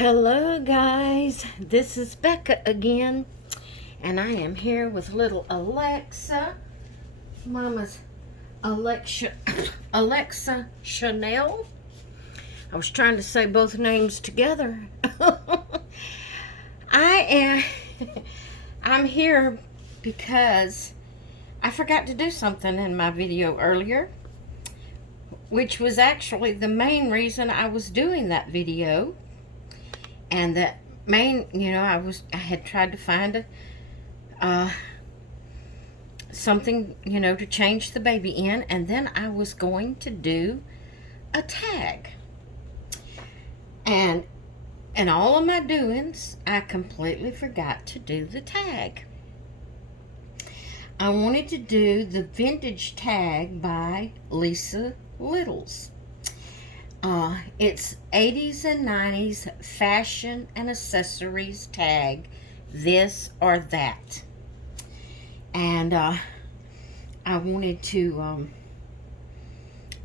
Hello guys, this is Becca again, and I am here with little Alexa, Mama's Alexa Chanel. I was trying to say both names together. I am I'm here because I forgot to do something in my video earlier, which was actually the main reason I was doing that video. And that main, I had tried to find something, to change the baby in, and then I was going to do a tag. And in all of my doings, I completely forgot to do the tag. I wanted to do the vintage tag by Lisa Littles. It's 80s and 90s fashion and accessories tag, this or that. And I wanted to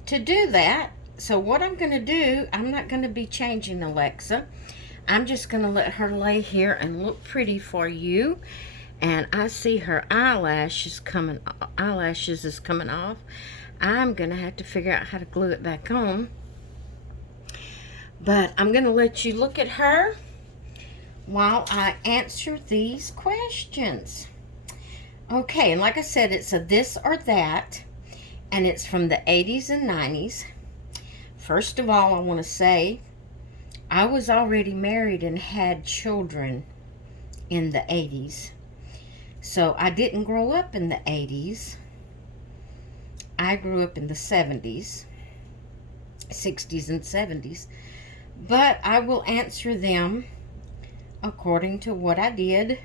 do that. So what I'm going to do, I'm not going to be changing Alexa. I'm just going to let her lay here and look pretty for you. And I see her eyelashes is coming off. I'm going to have to figure out how to glue it back on. But I'm going to let you look at her while I answer these questions. Okay, and like I said, it's a this or that, and it's from the 80s and 90s. First of all, I want to say I was already married and had children in the 80s. So I didn't grow up in the 80s. I grew up in the 70s, 60s, and 70s. But I will answer them according to what I did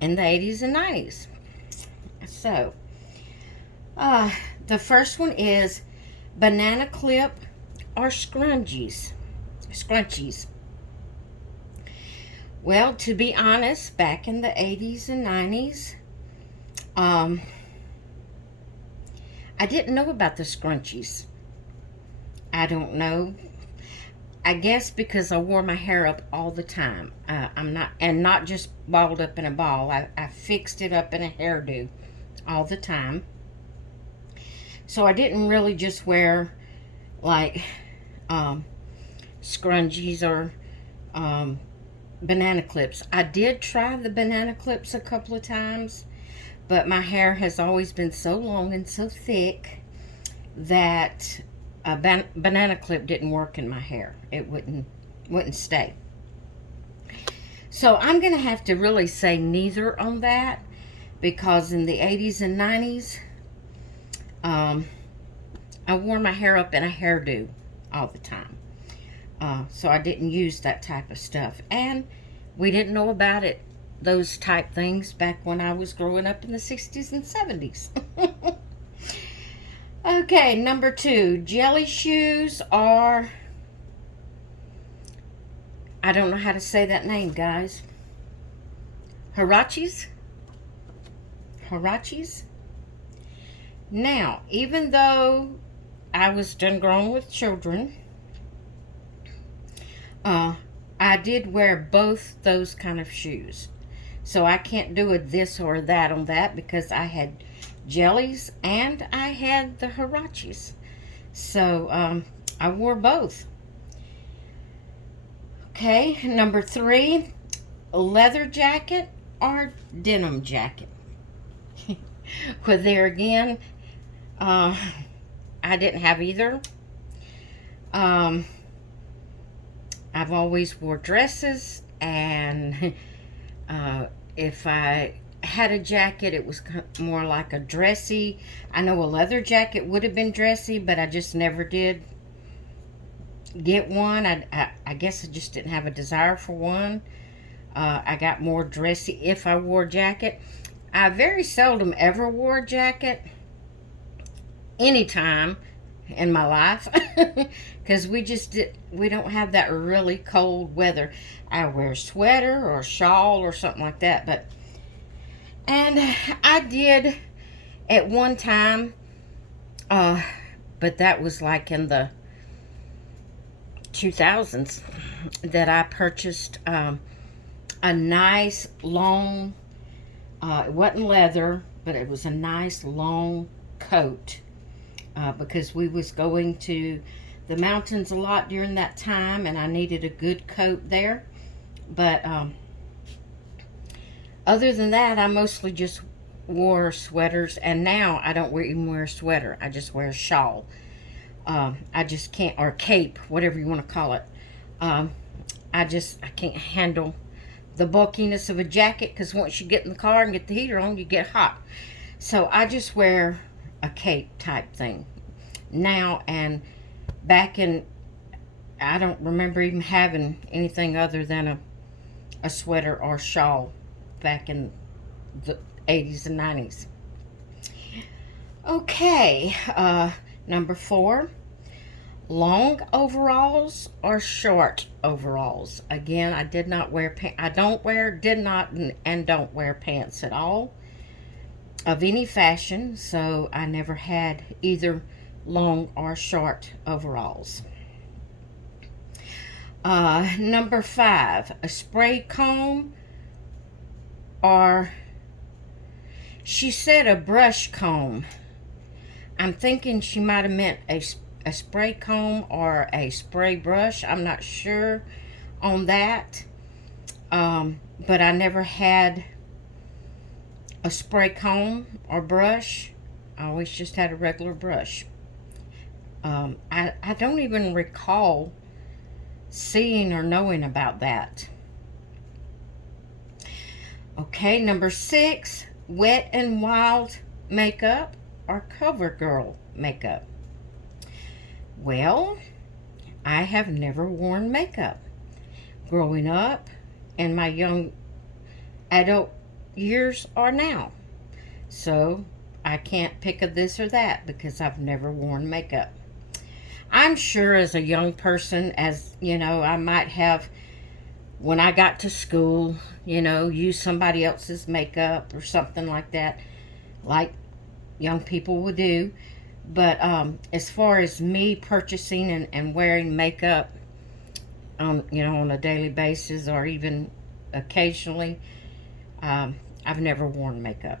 in the 80s and 90s. So, the first one is banana clip or scrunchies. Well, to be honest, back in the 80s and 90s, I didn't know about the scrunchies. I don't know. I guess because I wore my hair up all the time. Not just balled up in a ball. I fixed it up in a hairdo all the time. So I didn't really just wear like scrunchies or banana clips. I did try the banana clips a couple of times, but my hair has always been so long and so thick that a banana clip didn't work in my hair. It wouldn't stay. So I'm going to have to really say neither on that, because in the 80s and 90s, I wore my hair up in a hairdo all the time. So I didn't use that type of stuff. And we didn't know about it, those type things, back when I was growing up in the 60s and 70s. Okay, number 2, jelly shoes are, I don't know how to say that name, guys. Huaraches? Now, even though I was done grown with children, I did wear both those kind of shoes. So I can't do a this or that on that, because I had jellies and I had the huaraches. So I wore both. Okay, number 3, leather jacket or denim jacket. Well, there again, I didn't have either. I've always wore dresses, and if I had a jacket, it was more like a dressy. I know a leather jacket would have been dressy, but I just never did get one. I guess I just didn't have a desire for one. I got more dressy if I wore a jacket. I very seldom ever wore a jacket anytime in my life, because we don't have that really cold weather. I wear a sweater or a shawl or something like that. And I did at one time, but that was like in the 2000s that I purchased a nice long, it wasn't leather, but it was a nice long coat because we was going to the mountains a lot during that time, and I needed a good coat there. But other than that, I mostly just wore sweaters, and now I don't even wear a sweater. I just wear a shawl. I just can't, or cape, whatever you want to call it. I can't handle the bulkiness of a jacket, because once you get in the car and get the heater on, you get hot. So I just wear a cape type thing now. And back in, I don't remember even having anything other than a sweater or shawl back in the 80s and 90s. Okay, number 4. Long overalls or short overalls? Again, I did not wear pants. I don't wear, did not, and don't wear pants at all of any fashion, so I never had either long or short overalls. Number 5, a spray comb, or she said a brush comb. I'm thinking she might have meant a spray comb or a spray brush. I'm not sure on that. But I never had a spray comb or brush. I always just had a regular brush. I don't even recall seeing or knowing about that. Okay, number 6, Wet and Wild makeup or CoverGirl makeup? Well, I have never worn makeup growing up in my young adult years or now. So I can't pick a this or that because I've never worn makeup. I'm sure as a young person, as you know, I might have, when I got to school, you know, use somebody else's makeup or something like that, like young people would do. But as far as me purchasing and wearing makeup on, you know, on a daily basis or even occasionally, I've never worn makeup.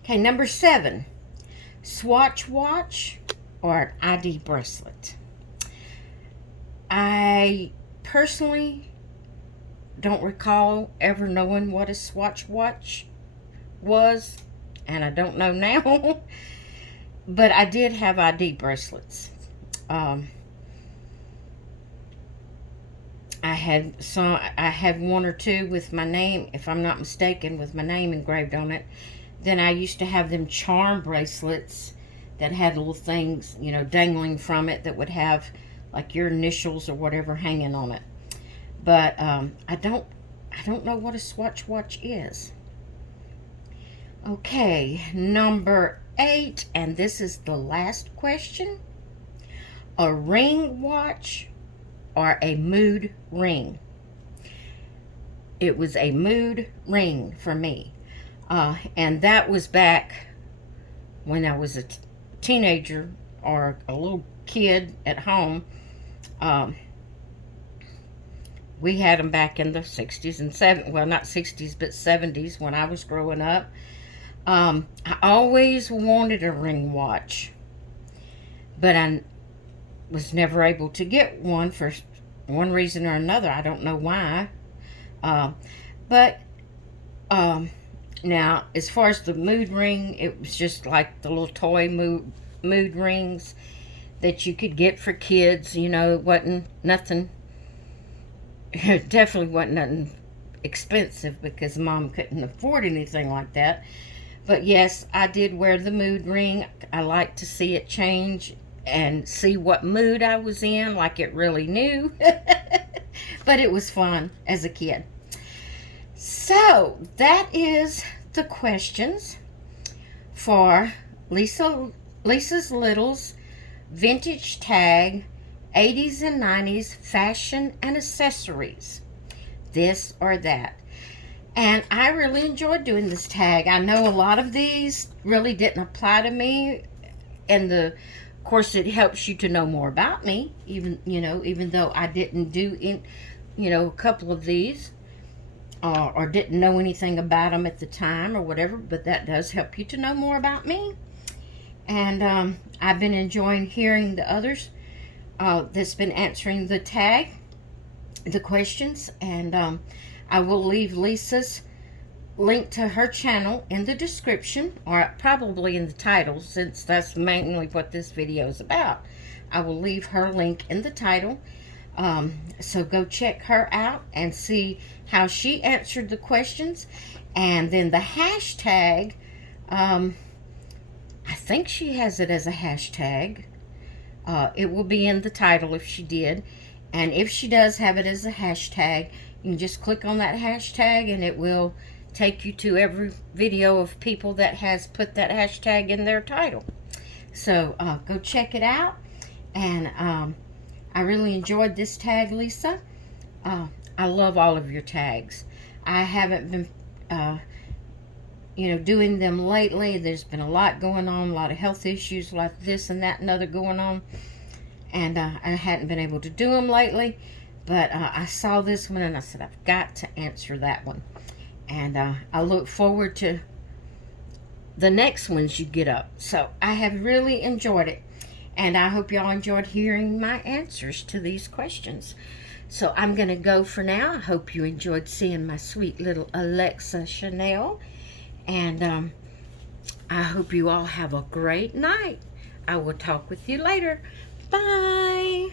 Okay, number 7, Swatch watch or an ID bracelet? I personally don't recall ever knowing what a Swatch watch was, and I don't know now. But I did have ID bracelets. I had one or two with my name, if I'm not mistaken, with my name engraved on it. Then I used to have them charm bracelets that had little things, you know, dangling from it that would have like your initials or whatever hanging on it. But I don't know what a Swatch watch is. Okay, number 8, and this is the last question. A ring watch or a mood ring? It was a mood ring for me. And that was back when I was a teenager or a little kid at home. We had them back in the 60s and 70s. Well, not 60s, but 70s when I was growing up. I always wanted a ring watch, but I was never able to get one for one reason or another. I don't know why. But now, as far as the mood ring, it was just like the little toy mood rings that you could get for kids. You know, it wasn't nothing. It definitely wasn't nothing expensive because Mom couldn't afford anything like that. But yes, I did wear the mood ring. I like to see it change and see what mood I was in, like it really knew. But it was fun as a kid. So that is the questions for Lisa's Little's vintage tag, 80s and 90s fashion and accessories, this or that. And I really enjoyed doing this tag. I know a lot of these really didn't apply to me in the Of course, it helps you to know more about me, even, even though I didn't do a couple of these, or didn't know anything about them at the time or whatever, but that does help you to know more about me. And I've been enjoying hearing the others that's been answering the questions, and I will leave Lisa's link to her channel in the description, or probably in the title, since that's mainly what this video is about. I will leave her link in the title, so go check her out and see how she answered the questions. And then the hashtag, I think she has it as a hashtag. It will be in the title if she did, and if she does have it as a hashtag, you can just click on that hashtag and it will take you to every video of people that has put that hashtag in their title. So go check it out. And I really enjoyed this tag, Lisa. I love all of your tags. I haven't been doing them lately. There's been a lot going on, a lot of health issues like this and that and other going on, and I hadn't been able to do them lately. But I saw this one and I said, I've got to answer that one. And I look forward to the next ones you get up. So I have really enjoyed it. And I hope y'all enjoyed hearing my answers to these questions. So I'm going to go for now. I hope you enjoyed seeing my sweet little Alexa Chanel. And I hope you all have a great night. I will talk with you later. Bye.